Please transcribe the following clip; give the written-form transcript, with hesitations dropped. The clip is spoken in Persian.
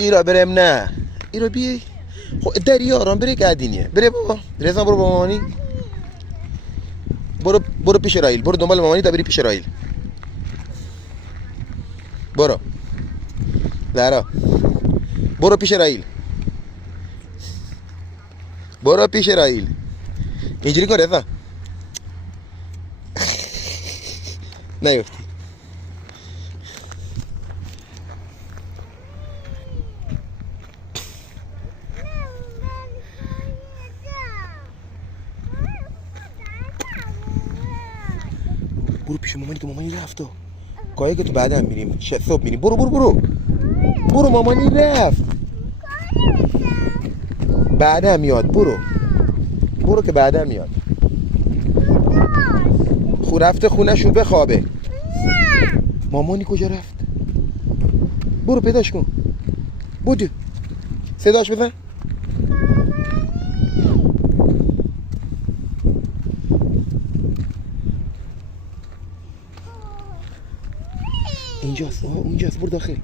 ایرا برم نه ایرا بیای خب دری آرام بره گردینیه بره بابا رضا برو با مامانی برو پیش رایل برو دنبال مامانی تا بری پیش رایل برو زهرا برو پیش رایل برو پیش رایل اینجوری کن رضا نیفتی برو پیش مامانی که مامانی رفت کاری که تو بعدا میریم صبح میریم برو مامانی رفت بعدا میاد برو که بعدا میاد رفته خونه شو بخوابه مامانی کجا رفت برو پیداش کن بودو صداش بزن اینجاست اونجاست برو داخل